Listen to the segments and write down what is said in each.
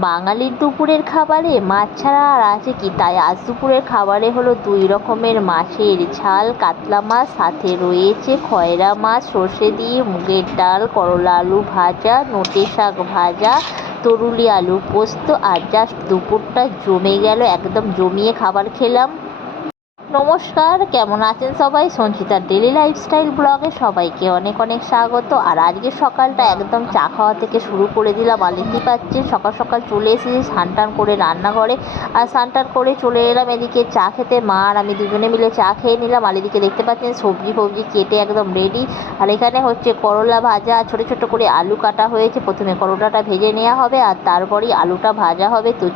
বাঙালির দুপুরের খাবারে মাছ ছাড়া আর আছে কি? তাই আজ দুপুরের খাবারে হলো দুই রকমের মাছের ঝাল, কাতলা মাছ, সাথে রয়েছে খয়রা মাছ, সর্ষে দিয়ে মুগের ডাল, করলা আলু ভাজা, নটে শাক ভাজা, তরুলি আলু পোস্ত। আর জাস্ট দুপুরটা জমে গেল, একদম জমিয়ে খাবার খেলাম। নমস্কার, কেমন আছেন সবাই? সঞ্চিতার ডেলি লাইফস্টাইল ব্লগে সবাইকে অনেক অনেক স্বাগত। আর আজকে সকালটা একদম চা খাওয়া থেকে শুরু করে দিলাম। আর দেখতেই পাচ্ছেন, সকাল সকাল চলে এসেছি স্নান করে রান্নাঘরে। আর স্নান করে চলে এলাম এদিকে চা খেতে। মা আর আমি দুজনে মিলে চা খেয়ে নিলাম। আর এদিকে দেখতে পাচ্ছেন, সবজি ফবজি কেটে একদম রেডি আর এখানে হচ্ছে করলা ভাজা, ছোট ছোট করে আলু কাটা হয়েছে। প্রথমে করলাটা ভেজে নেওয়া হবে আর তারপরেই আলুটা ভাজা হবে। তো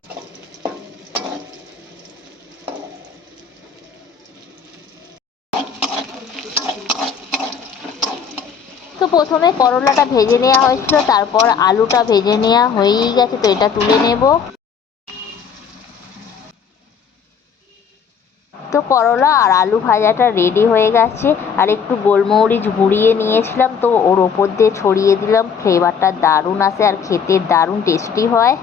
তো প্রথমে করলাটা ভেজে নেওয়া হয়েছিল, তারপর আলুটা ভেজে নেওয়া হয়েই গেছে, তো এটা তুলে নেব। তো করলা আর আলু ভাজাটা রেডি হয়ে গেছে, আর একটু গোলমরিচ গুঁড়িয়ে নিয়েছিলাম, তো ওর ওপর দিয়ে ছড়িয়ে দিলাম ফ্লেভারটা দারুণ আসে, আর খেতে দারুণ টেস্টি হয়।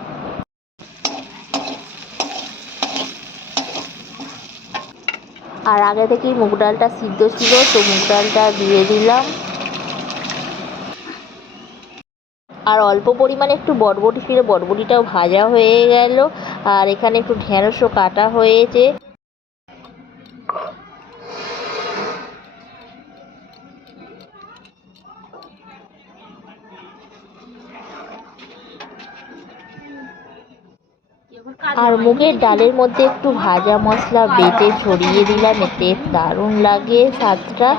আর আগে থেকেই মুগ ডালটা সিদ্ধ ছিল, তো মুগ ডালটা দিয়ে দিলাম। আর অল্প পরিমাণে একটু বটবটি ছিল, বটবটিটাও ভাজা হয়ে গেল। আর এখানে একটু ঢেঁড়সও কাটা হয়েছে। আর মুগের ডালের মধ্যে একটু ভাজা মশলা বেটে ছড়িয়ে দিলাম, এতে দারুণ লাগে স্বাদটা।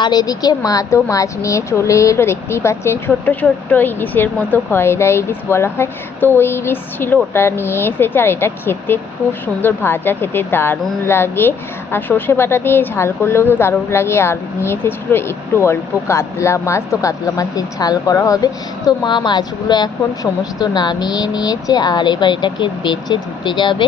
আর এদিকে মা তো মাছ নিয়ে চলে এলো, দেখতেই পাচ্ছেন ছোট্ট ছোট্ট ইলিশের মতো খয়রা ইলিশ বলা হয়। তো ওই ইলিশ ছিল, ওটা নিয়ে এসেছে আর এটা খেতে খুব সুন্দর, ভাজা খেতে দারুণ লাগে। আর সর্ষে বাটা দিয়ে ঝাল করলেও তো দারুণ লাগে। আর নিয়ে এসেছিল একটু অল্প কাতলা মাছ, তো কাতলা মাছের ঝাল করা হবে। তো মা মাছগুলো এখন সমস্ত নামিয়ে নিয়েছে আর এবার এটাকে বেছে ধুতে যাবে।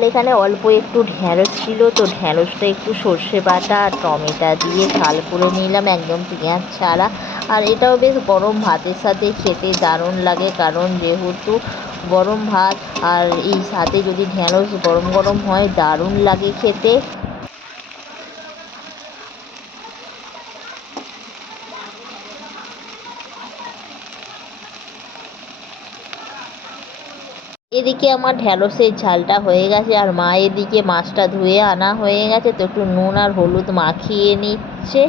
আর এখানে অল্প একটু ঢ্যাঁড়স ছিল, তো ঢ্যাঁড়সটা একটু সর্ষে বাটা আর টমেটো দিয়ে ঝাল করে নিলাম, একদম পেঁয়াজ ছাড়া। আর এটাও বেশ গরম ভাতের সাথে খেতে দারুণ লাগে, কারণ যেহেতু গরম ভাত আর এই সাথে যদি ঢ্যাঁড়স গরম গরম হয়, দারুণ লাগে খেতে। এদিকে আমার ঢ্যাঁড়সের ঝালটা হয়ে গেছে আর মা এদিকে মাছটা ধুয়ে আনা হয়ে গেছে। তো একটু নুন আর হলুদ মাখিয়ে নিচ্ছে।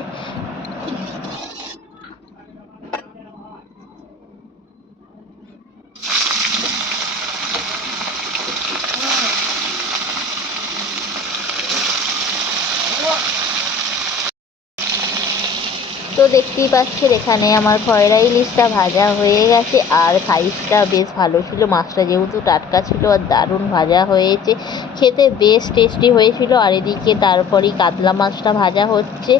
তো দেখতেই পাচ্ছেন, এখানে আমার খয়রা ইলিশটা ভাজা হয়ে গেছে। আর সাইজটা বেশ ভালো ছিল। মাছটা যেহেতু টাটকা ছিল আর দারুণ ভাজা হয়েছে। খেতে বেশ টেস্টি হয়েছিল। আর এদিকে তারপরেই কাতলা মাছটা ভাজা হচ্ছে।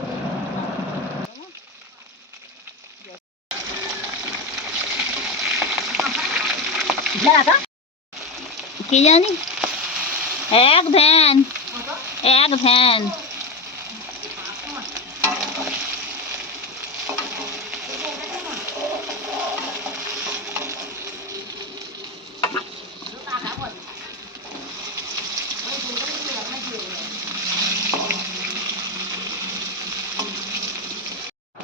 কি জানি? এক ভ্যান। এক ভ্যান।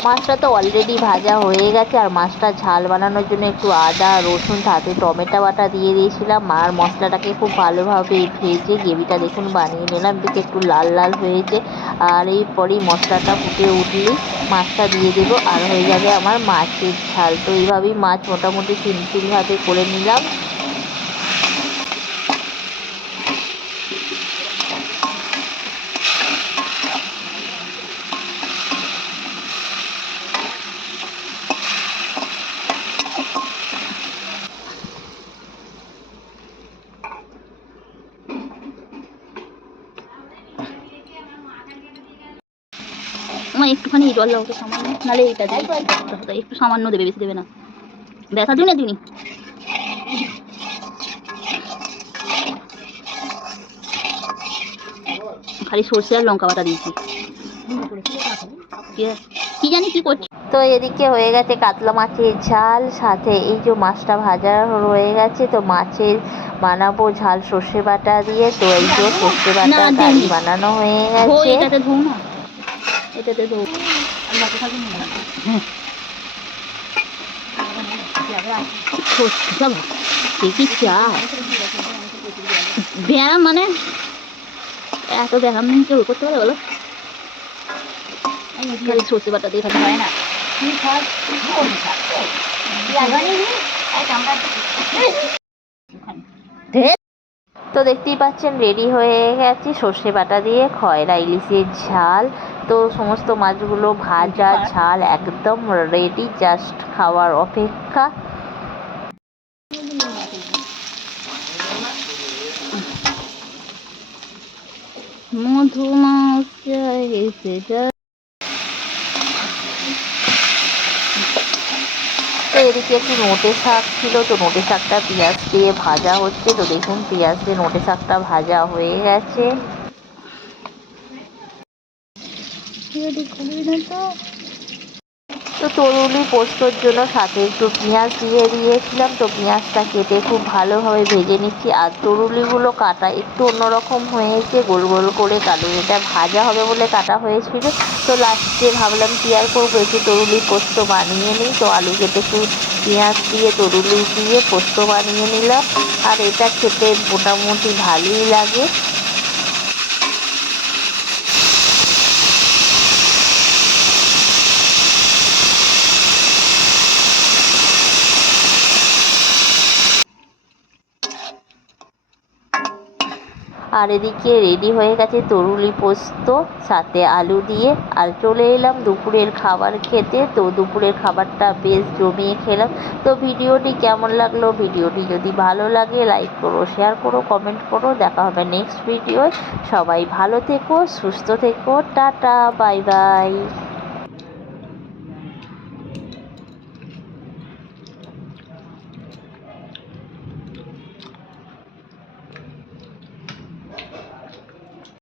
মাছটা তো অলরেডি ভাজা হয়ে গেছে, আর মাছটা ঝাল বানানোর জন্য একটু আদা, রসুন সাথে টমেটো বাটা দিয়ে দিয়েছিলাম, আর মশলাটাকে খুব ভালোভাবে ভেজে গ্রেভিটা দেখুন বানিয়ে নিলাম দিকে একটু লাল লাল হয়েছে, আর এরপরেই মশলাটা ফুটে উঠলেই মাছটা দিয়ে দেবো, আর হয়ে যাবে আমার মাছের ঝাল। তো এইভাবেই মাছ মোটামুটি সিম্পলভাবে করে নিলাম। আমার একটুখানি এই জল দাও সামান্য নাহলে এইটা দিই একটু সামান্য দেবে বেশি দেবে না। ব্যথা দিন না তিনি খালি সর্ষে আর লঙ্কা বাটা দিয়েছি। কি জানি কি করছি? তো এদিকে হয়ে গেছে কাতলা মাছের ঝাল সাথে এই যে মাছটা ভাজা রয়ে গেছে তো মাছের বানাবো ঝাল সর্ষে বাটা দিয়ে তো এই যে সর্ষে বাটা বানানো হয়ে গেছে। এটাতে সে কি চা ব্যায়াম মানে? এত ব্যায়াম কেউ করতে পারে বলো? খালি সর্ষে বাটা দিয়ে খাতে হয় না। তো দেখতেই পাচ্ছেন রেডি হয়ে গেছে। সর্ষে বাটা দিয়ে খয়রা ইলিশের ঝাল। তো সমস্ত মাছগুলো ভাজা ঝাল একদম রেডি জাস্ট খাওয়ার অপেক্ষা। মধুমাছি তো এদিকে একটু নোটে শাক ছিল, তো নোটে শাকটা পেঁয়াজ দিয়ে ভাজা হচ্ছে। তো দেখুন, পেঁয়াজ দিয়ে নোটে শাকটা ভাজা হয়ে গেছে। তো। তরুলি পোস্তর জন্য সাথে একটু পেঁয়াজ দিয়ে দিয়েছিলাম। তো পেঁয়াজটা কেটে খুব ভালোভাবে ভেজে নিচ্ছি। আর তরুলিগুলো কাটা একটু অন্যরকম হয়েছে। গোল গোল করে কারণ এটা ভাজা হবে বলে কাটা হয়েছিল। তো লাস্টে ভাবলাম কি আর করব? একটু তরুলি পোস্ত বানিয়ে নিই। তো আলু কেটে একটু পেঁয়াজ দিয়ে তরুলি দিয়ে পোস্ত বানিয়ে নিলাম। আর এটা খেতে মোটামুটি ভালোই লাগে। আর এদিকে রেডি হয়ে গেছে তরুলি পোস্ত, সাথে আলু দিয়ে। আর চলে এলাম দুপুরের খাবার খেতে। তো দুপুরের খাবারটা বেশ জমিয়ে খেলাম। তো ভিডিওটি কেমন লাগল? ভিডিওটি যদি ভালো লাগে লাইক করো শেয়ার করো কমেন্ট করো। দেখা হবে নেক্সট ভিডিওয় সবাই ভালো থেকো, সুস্থ থেকো। Tata bye bye